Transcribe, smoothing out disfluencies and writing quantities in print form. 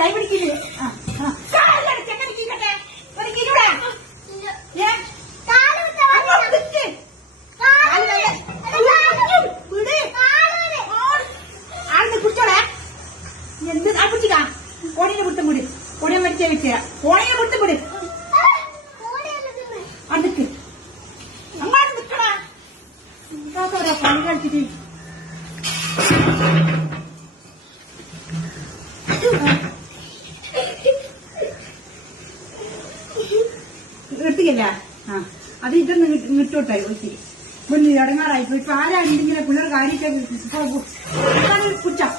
കൈ പിടിക്കില്ലേ ചെക്കടിക്കട്ടെ ഒരു കിരൂടെ ആളിന് കുടിച്ചോളെ എന്ത് ആ കുടിച്ചിക്കാ കോണിനെ പുറത്തും കൂടി കോണിയെ മരിച്ചേ വെച്ചാ കോണിയെ പുറത്തും കൂടി അടുക്ക് അങ്ങോട്ട് നിക്കടാ എന്താ പണി കളിച്ചിട്ട് നിർത്തിക്കല്ല ആ അത് ഇതൊന്ന് ഇട്ടോട്ടായി ഒത്തിരി ഇടങ്ങാറായിപ്പോ ഇപ്പൊ ആരാണെങ്കിലും പിള്ളേർ കാര്യമൊക്കെ കുടിച്ച